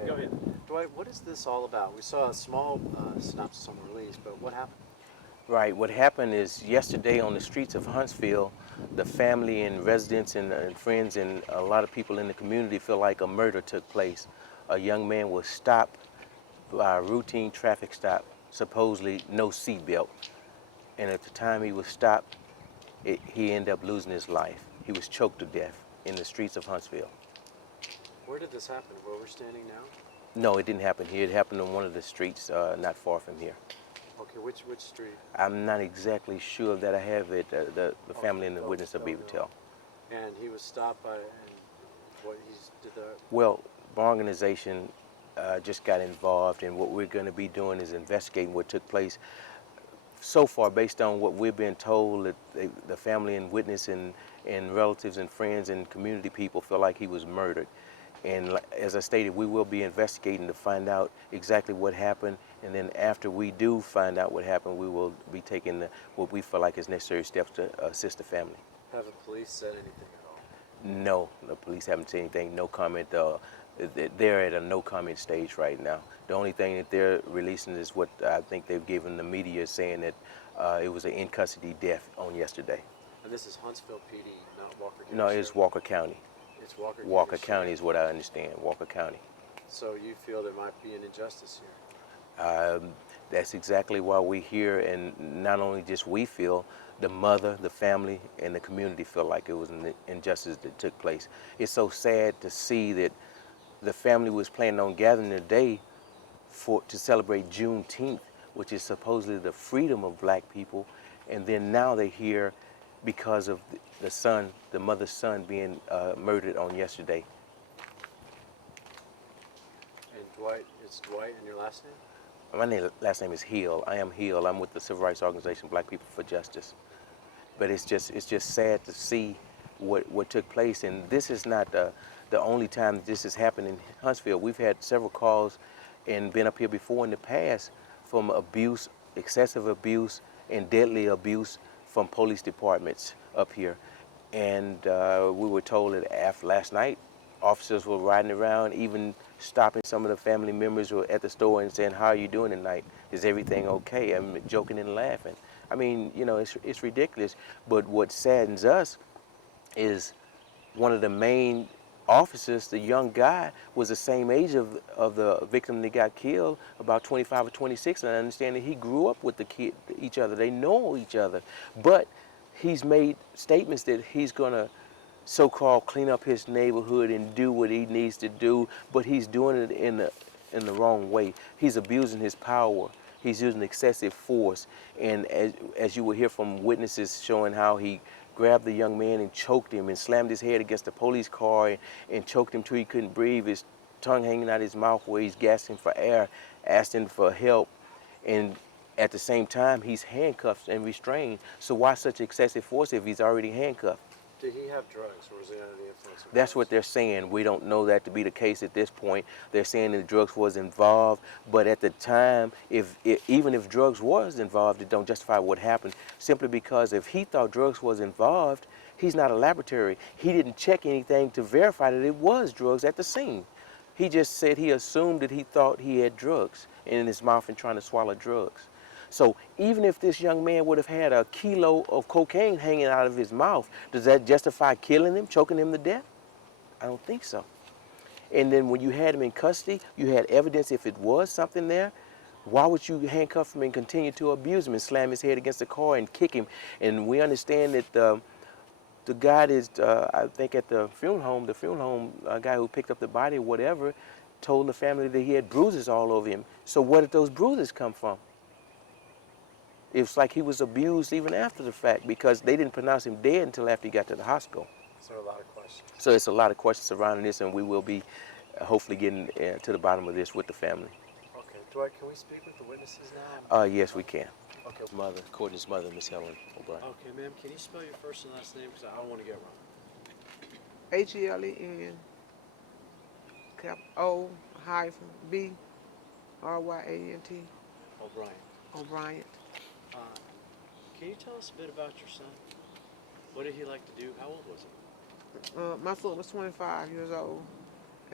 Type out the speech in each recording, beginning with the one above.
Okay, go ahead. Dwight, what is this all about? We saw a small synopsis on the release, but what happened? Right. What happened is yesterday on the streets of Huntsville, the family and residents and friends and a lot of people in the community feel like a murder took place. A young man was stopped by a routine traffic stop, supposedly no seatbelt. And at the time he was stopped, he ended up losing his life. He was choked to death in the streets of Huntsville. Where did this happen? Where we're standing now? No, it didn't happen here. It happened on one of the streets not far from here. Okay, which street? I'm not exactly sure that I have it. The family Okay, and the witness will be don't able to know. tell. And he was stopped by, and what he's did the. Well, our organization just got involved, and what we're going to be doing is investigating what took place. So far, based on what we've been told, that the family and witness and relatives and friends and community people feel like he was murdered. And as I stated, we will be investigating to find out exactly what happened. And then after we do find out what happened, we will be taking what we feel like is necessary steps to assist the family. Have the police said anything at all? No, the police haven't said anything. No comment. They're at a no comment stage right now. The only thing that they're releasing is what I think they've given the media, saying that it was an in custody death on yesterday. And this is Huntsville PD, not Walker No, County it's Sheriff. Walker County. It's Walker County Walker County Sheriff. is what I understand. Walker County. So you feel there might be an injustice here? That's exactly why we're here, and not only just we feel, the mother, the family, and the community feel like it was an injustice that took place. It's so sad to see that the family was planning on gathering today to celebrate Juneteenth, which is supposedly the freedom of black people, and then now they're here because of the son, the mother's son, being murdered on yesterday. And Dwight, it's Dwight and your last name? Last name is Hill. I am Hill. I'm with the civil rights organization Black People for Justice. But it's just sad to see what took place, and this is not the only time that this has happened in Huntsville. We've had several calls and been up here before in the past from abuse, excessive abuse, and deadly abuse from police departments up here. And we were told that after last night, officers were riding around, even stopping some of the family members who were at the store and saying, "How are you doing tonight? Is everything okay?" I'm joking and laughing. I mean, it's ridiculous. But what saddens us is one of the main officers, the young guy, was the same age of the victim that got killed, about 25 or 26. And I understand that he grew up with each other. They know each other. But he's made statements that he's going to so-called clean up his neighborhood and do what he needs to do, but he's doing it in the wrong way. He's abusing his power. He's using excessive force. And as you will hear from witnesses showing how he grabbed the young man and choked him and slammed his head against the police car and choked him till he couldn't breathe, his tongue hanging out his mouth where he's gasping for air, asking for help. And at the same time, he's handcuffed and restrained. So why such excessive force if he's already handcuffed? Did he have drugs, or was he under the influence of That's drugs? what they're saying. We don't know that to be the case at this point. They're saying that drugs was involved, but at the time, even if drugs was involved, it don't justify what happened. Simply because if he thought drugs was involved, he's not a laboratory. He didn't check anything to verify that it was drugs at the scene. He just said he assumed that he thought he had drugs in his mouth and trying to swallow drugs. So even if this young man would have had a kilo of cocaine hanging out of his mouth, does that justify killing him, choking him to death? I don't think so. And then when you had him in custody, you had evidence if it was something there. Why would you handcuff him and continue to abuse him and slam his head against the car and kick him? And we understand that the guy is, I think at the funeral home guy who picked up the body or whatever, told the family that he had bruises all over him. So where did those bruises come from? It's like he was abused even after the fact because they didn't pronounce him dead until after he got to the hospital. So a lot of questions. So it's a lot of questions surrounding this, and we will be hopefully getting to the bottom of this with the family. Okay, Dwight, can we speak with the witnesses now? Yes, we can. Okay. Mother, Courtney's mother, Miss Helen O'Brien. Okay, ma'am, can you spell your first and last name? Because I don't want to get it wrong. HELEN cap O hyphen B RYANT O'Brien. O'Brien. Uh, can you tell us a bit about your son? What did he like to do? How old was he? My son was 25 years old,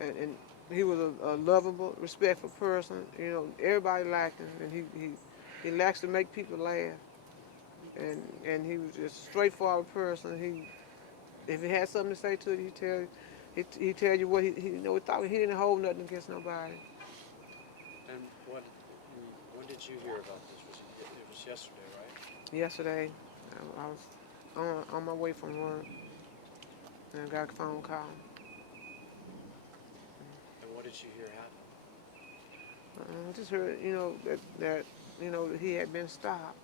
and he was a lovable, respectful person. You know, everybody liked him, and he likes to make people laugh. And he was just a straightforward person. If he had something to say to you, he tell you what he you know. He didn't hold nothing against nobody. And when did you hear about this? It was yesterday, right? Yesterday, I was on my way from work, and I got a phone call. And what did you hear happened? I just heard, you know, that you know that he had been stopped,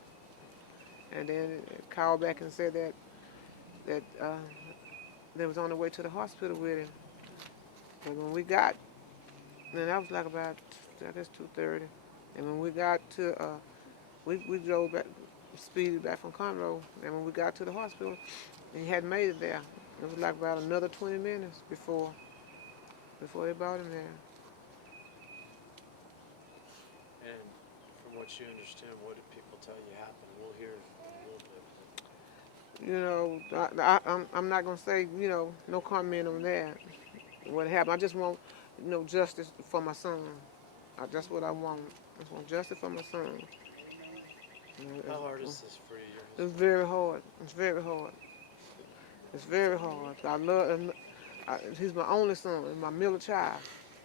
and then it called back and said that they was on the way to the hospital with him. And when we got, and that was like about I guess 2:30, and when we got to we drove back, speeded back from Conroe, and when we got to the hospital, he hadn't made it there. It was like about another 20 minutes before they brought him there. And from what you understand, what did people tell you happened? We'll hear in a little bit. You know, I'm not gonna say, you know, no comment on that. What happened? I just want, you know, justice for my son. That's what I want. I just want justice for my son. How hard is this for you? It's very hard. It's very hard. It's very hard. I love him. He's my only son, my middle child,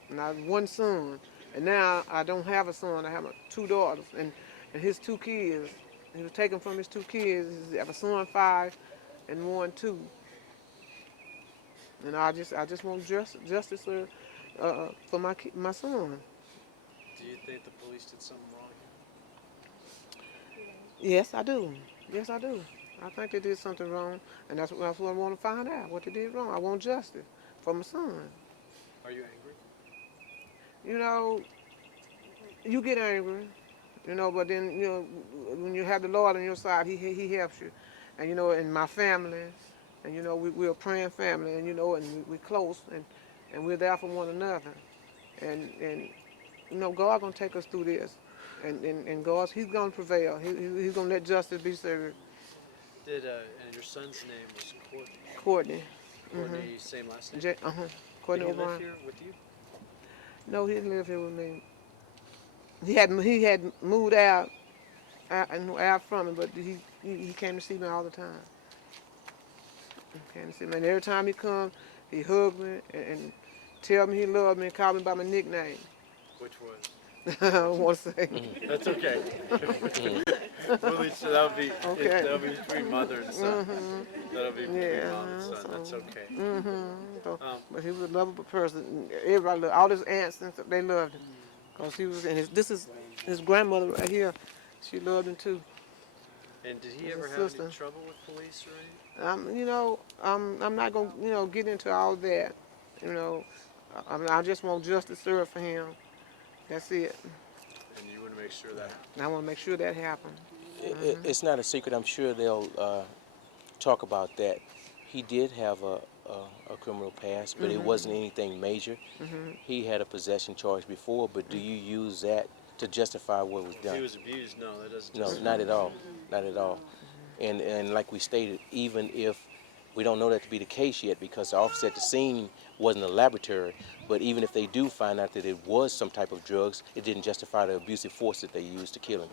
and I have one son. And now I don't have a son. I have two daughters, and his two kids. He was taken from his two kids. He have a son 5 and one 2. And I just want justice for my son. Do you think the police did something wrong Yes, I do. Yes, I do. I think they did something wrong, and that's what I want to find out. What they did wrong. I want justice for my son. here? Are you angry? You know, you get angry, you know, but then you know when you have the Lord on your side, He helps you, and you know, in my family, and you know we're a praying family, and you know, and we're close, and we're there for one another, and you know, God gonna take us through this, and God, He's gonna prevail. He's gonna let justice be served. And your son's name was Courtney. Courtney. Courtney, same last name? Uh-huh. Did Courtney he live O'Brien. here with you? No, he didn't live here with me. He had moved out from me, but he came to see me all the time. He came to see me, and every time he come, he hugged me and tell me he loved me and call me by my nickname. Which was? I don't want to say. That's okay. So that'll be Okay. that'll be between mother and son. That'll be between Yeah. mom and son. That's okay. So, Um, but he was a lovable person. Everybody loved all his aunts and stuff. They loved him because he was. And this is his grandmother right here. She loved him too. and did he His ever have sister. any trouble with police or anything? You know, I'm not gonna, you know, get into all that. You know, I just want justice served for him. That's it. And you want to make sure that. And I want to make sure that happens. It's not a secret. I'm sure they'll talk about that. He did have a criminal past, but it wasn't anything major. He had a possession charge before, but do you use that to justify what was If done? he was abused, no, that doesn't. No, justify not it. at all. Not at all. And like we stated, even if we don't know that to be the case yet because the officer at the scene wasn't a laboratory, but even if they do find out that it was some type of drugs, it didn't justify the abusive force that they used to kill him.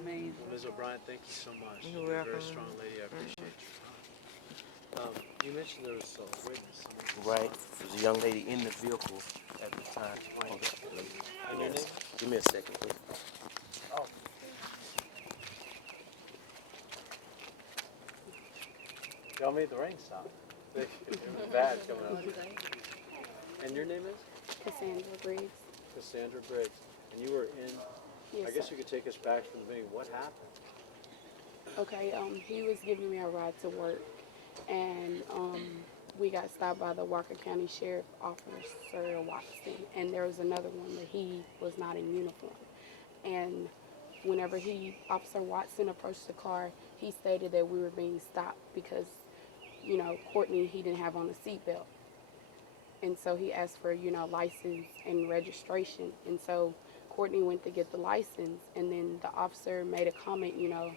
Amen. Well, Ms. O'Brien, thank you so much. You're You're a very welcome. strong lady. I appreciate your time. You mentioned there was a witness. Right. There was a young lady in the vehicle at the time. Hold on. And your name? Give me a second, please. Y'all made the rain stop. It was bad coming out. And your name is? Cassandra Briggs. Cassandra Briggs. And you were in, Yes, I guess sir. you could take us back from the beginning. What happened? Okay, he was giving me a ride to work, and we got stopped by the Walker County Sheriff Officer Watson, and there was another one that he was not in uniform. And whenever Officer Watson approached the car, he stated that we were being stopped because, you know, Courtney, he didn't have on a seatbelt. And so he asked for, you know, license and registration. And so Courtney went to get the license, and then the officer made a comment, you know,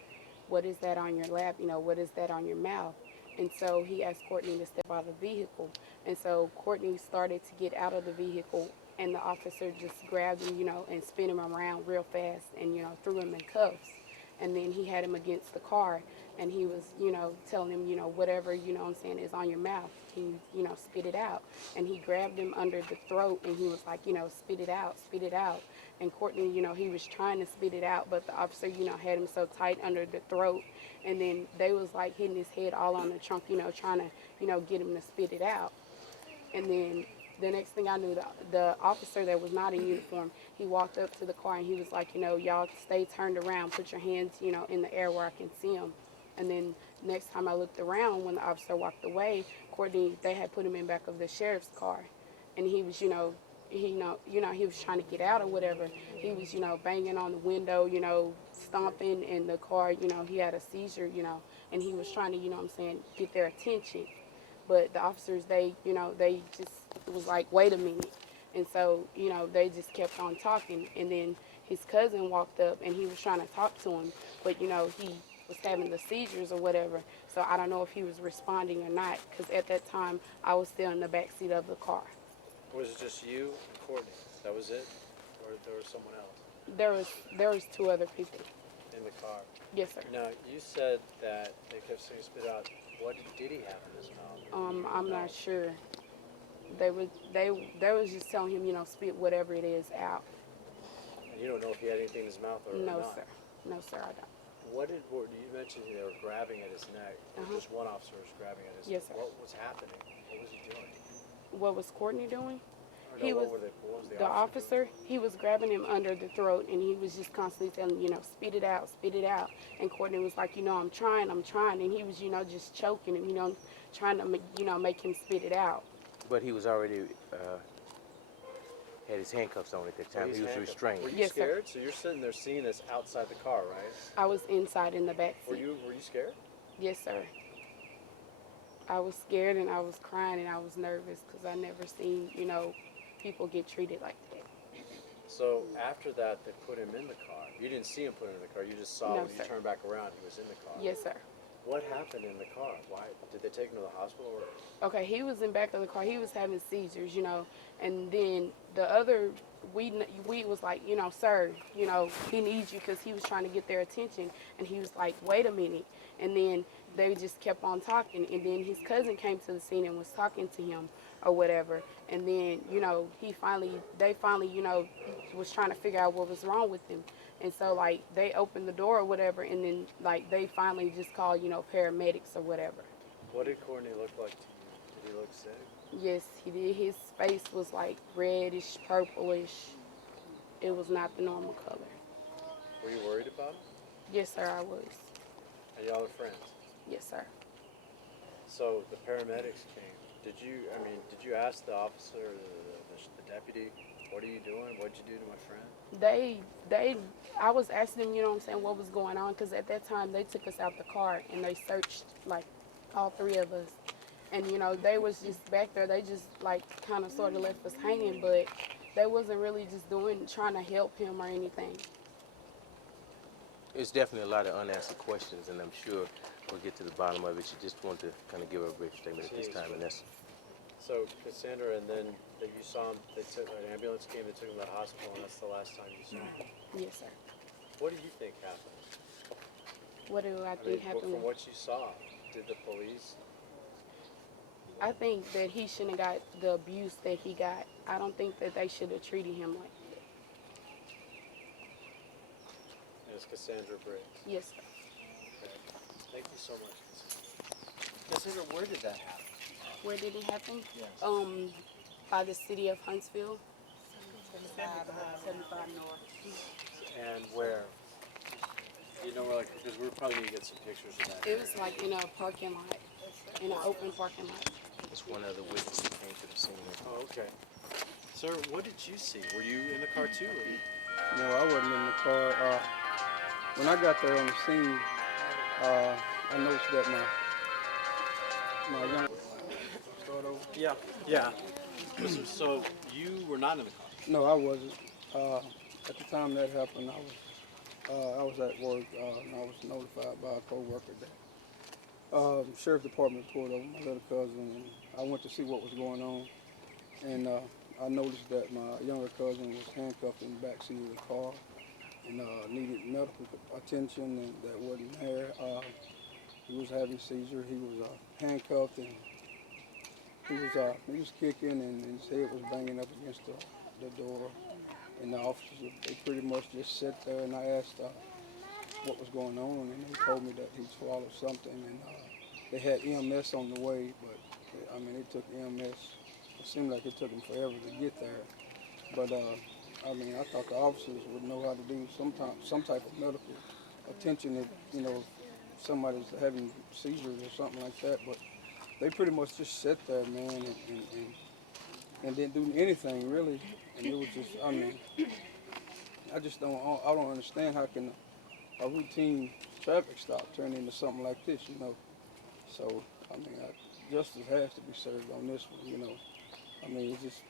what is that on your lap? You know, what is that on your mouth? And so he asked Courtney to step out of the vehicle. And so Courtney started to get out of the vehicle, and the officer just grabbed him, and spin him around real fast and, threw him in cuffs. And then he had him against the car, and he was, telling him, whatever, is on your mouth, can you, spit it out. And he grabbed him under the throat, and he was like, spit it out, spit it out. And Courtney, he was trying to spit it out, but the officer, had him so tight under the throat. And then they was like hitting his head all on the trunk, trying to, get him to spit it out. And then the next thing I knew, the officer that was not in uniform, he walked up to the car and he was like, y'all stay turned around, put your hands, in the air where I can see them. And then next time I looked around, when the officer walked away, Courtney, they had put him in back of the sheriff's car. And he was, he was trying to get out or whatever. He was, banging on the window, stomping in the car, he had a seizure, and he was trying to, get their attention. But the officers, they just was like, wait a minute. And so, they just kept on talking. And then his cousin walked up and he was trying to talk to him, but, he was having the seizures or whatever. So I don't know if he was responding or not, because at that time I was still in the back seat of the car. Was it just you and Courtney? That was it? Or there was someone else? There was 2 other people. In the car? Yes, sir. Now, you said that they kept saying spit out. What did he have in his mouth? I'm not sure. They was just telling him, spit whatever it is out. And you don't know if he had anything in his mouth or No, not? sir. No, sir, I don't. You mentioned they were grabbing at his neck. Just one officer was grabbing at his neck. Yes, sir. What was happening? What was he doing? What was Courtney doing? Or no, what was The officer, he was grabbing him under the throat, and he was just constantly telling him, spit it out, spit it out. And Courtney was like, I'm trying. And he was, just choking him, trying to, make him spit it out. But he was already had his handcuffs on at that time. He was restrained. Were you Yes, sir. scared? So you're sitting there seeing this outside the car, right? I was inside in the back seat. Were you scared? Yes, sir. I was scared and I was crying and I was nervous because I never seen, people get treated like that. So after that, they put him in the car. You didn't see him put him in the car. You just saw No, when you sir. turned back around, he was in the car. Yes, sir. What happened in the car? Why did they take him to the hospital? Or? Okay, he was in back of the car. He was having seizures, and then the other, we was like, sir, he needs you, because he was trying to get their attention, and he was like, wait a minute. And then they just kept on talking, and then his cousin came to the scene and was talking to him or whatever. And then, they finally, was trying to figure out what was wrong with him. And so, like, they opened the door or whatever, and then, like, they finally just called, paramedics or whatever. What did Courtney look like to you? Did he look sick? Yes, he did. His face was, like, reddish, purplish. It was not the normal color. Were you worried about him? Yes, sir, I was. And y'all are friends? Yes, sir. So the paramedics came. Did you ask the officer, the deputy, what are you doing? What'd you do to my friend? I was asking them, what was going on, because at that time they took us out the car and they searched, like, all 3 of us. And, they was just back there. They just, like, kind of sort of left us hanging, but they wasn't really just trying to help him or anything. It's definitely a lot of unanswered questions, and I'm sure we'll get to the bottom of it. You just want to kind of give a brief statement at this time, and that's. So Cassandra, and then you saw him. An ambulance came and took him to the hospital, and that's the last time you saw him. Yes, sir. What do you think happened? What do I think happened? From what you saw, did the police? I think that he shouldn't have got the abuse that he got. I don't think that they should have treated him like that. It's Cassandra Briggs. Yes, sir. Okay. Thank you so much. Cassandra, where did that happen? Where did it happen? Yes. By the city of Huntsville. 75 North. And where? You know, because we're probably going to get some pictures of that. It was like in a parking lot, in an open parking lot. That's one other witness who came to the scene. Oh, okay. Sir, what did you see? Were you in the car too? No, I wasn't in the car. When I got there on the scene, I noticed that my young start over. Yeah. Yeah. So you were not in the car? No, I wasn't. At the time that happened, I was at work, and I was notified by a coworker that Sheriff Department pulled over my little cousin, and I went to see what was going on. And I noticed that my younger cousin was handcuffed in the backseat of the car and needed medical attention, and that wasn't there. He was having seizure. He was handcuffed, and he was kicking, and his head was banging up against the door. And the officers, they pretty much just sat there, and I asked what was going on, and they told me that he swallowed something, and they had EMS on the way, but I mean, it took EMS. It seemed like it took them forever to get there. But I mean, I thought the officers would know how to do some type of medical attention if, you know, somebody's having seizures or something like that. But they pretty much just sat there, man, and didn't do anything really. And it was just, I mean, I don't understand how can a routine traffic stop turn into something like this, you know. So, I mean, justice has to be served on this one, you know. I mean, it's just,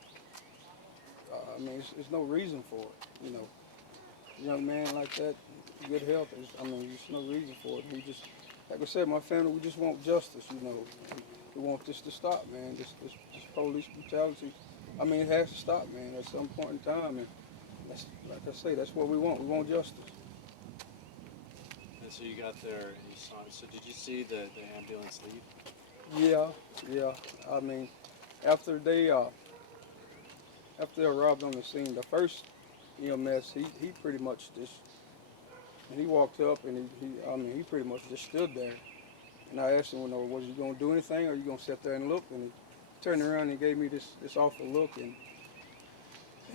I mean, it's no reason for it, you know. A young man like that, good health, I mean, there's no reason for it. We just, like I said, my family, we just want justice, you know. We want this to stop, man. This police brutality, I mean, it has to stop, man, at some point in time. And that's, like I say, that's what we want. We want justice. And so you got there and you saw it. So did you see the ambulance leave? Yeah. I mean, after they arrived on the scene, the first EMS, he pretty much just, and he walked up and he pretty much just stood there. And I asked him, you know, was you gonna do anything, or you gonna sit there and look? And he turned around and gave me this awful look.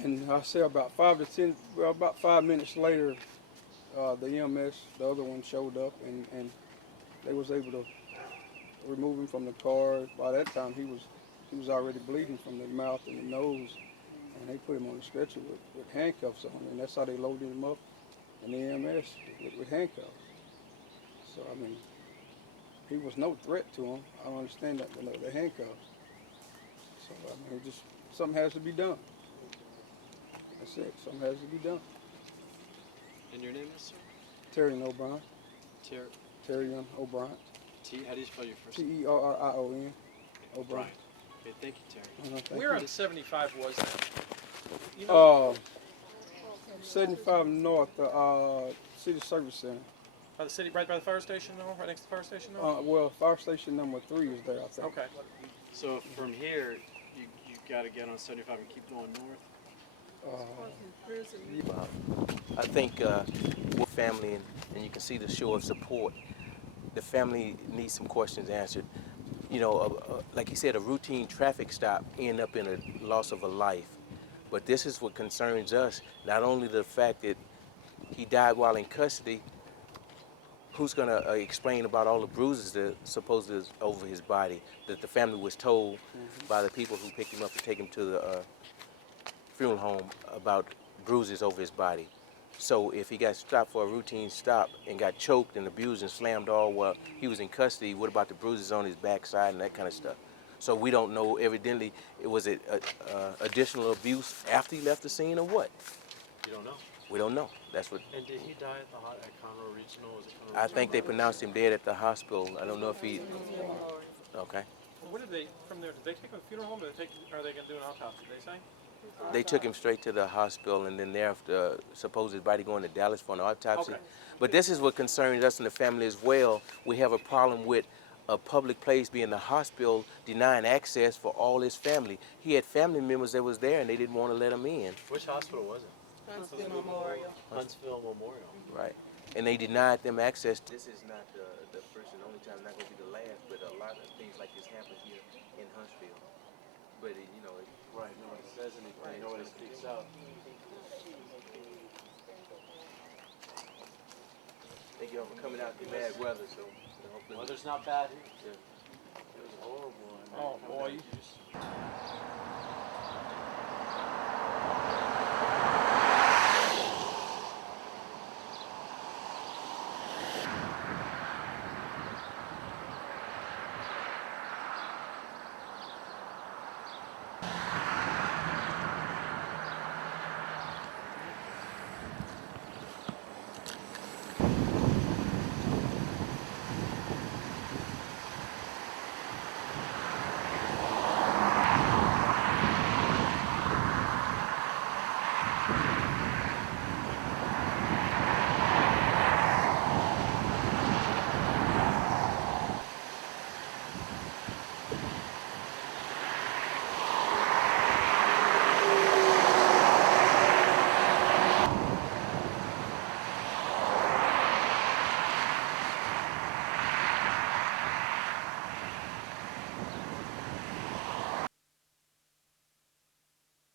And I say about 5 minutes later, the EMS, the other one, showed up, and they was able to remove him from the car. By that time, he was already bleeding from the mouth and the nose, and they put him on the stretcher with handcuffs on, and that's how they loaded him up in the EMS with handcuffs. So I mean, he was no threat to him. I don't understand that, the handcuffs. So I mean, just something has to be done. That's it. Something has to be done. And your name is, sir? Terrion O'Brien. Terrion O'Brien. How do you spell your first name? Terrion O'Brien. Okay, thank you, Terry. Where on 75 was that? You know, 75 North, City Service Center. By the city, right by the fire station, though? Right next to the fire station, though? Well, fire station number 3 is there, I think. Okay. So from here, you got to get on 75 and keep going north? I think with family, and you can see the show of support, the family needs some questions answered. You know, like you said, a routine traffic stop end up in a loss of a life. But this is what concerns us, not only the fact that he died while in custody. Who's going to explain about all the bruises that supposedly is over his body that the family was told by the people who picked him up and take him to the funeral home about bruises over his body? So if he got stopped for a routine stop and got choked and abused and slammed all while he was in custody, what about the bruises on his backside and that kind of stuff? So we don't know, evidently, was it additional abuse after he left the scene or what? You don't know? We don't know. That's what. And did he die at Conroe Regional? Was it Conroe I Regional? think they pronounced him dead at the hospital. I don't know if he. Okay. What did they, from there, did they take him to the funeral home, or are they going to do an autopsy, did they say? They took him straight to the hospital, and then thereafter, supposed his body going to Dallas for an autopsy. Okay. But this is what concerns us in the family as well. We have a problem with a public place being the hospital denying access for all his family. He had family members that was there, and they didn't want to let him in. Which hospital was it? Huntsville Memorial. Huntsville Memorial. Right. And they denied them access. This is not the first and only time, not going to be the last, but a lot of things like this happen here in Huntsville. But, you know, Right, nobody says anything, nobody speaks out. thank you all for coming out in bad weather, so hopefully. Weather's not bad here. It was horrible. Oh, boy.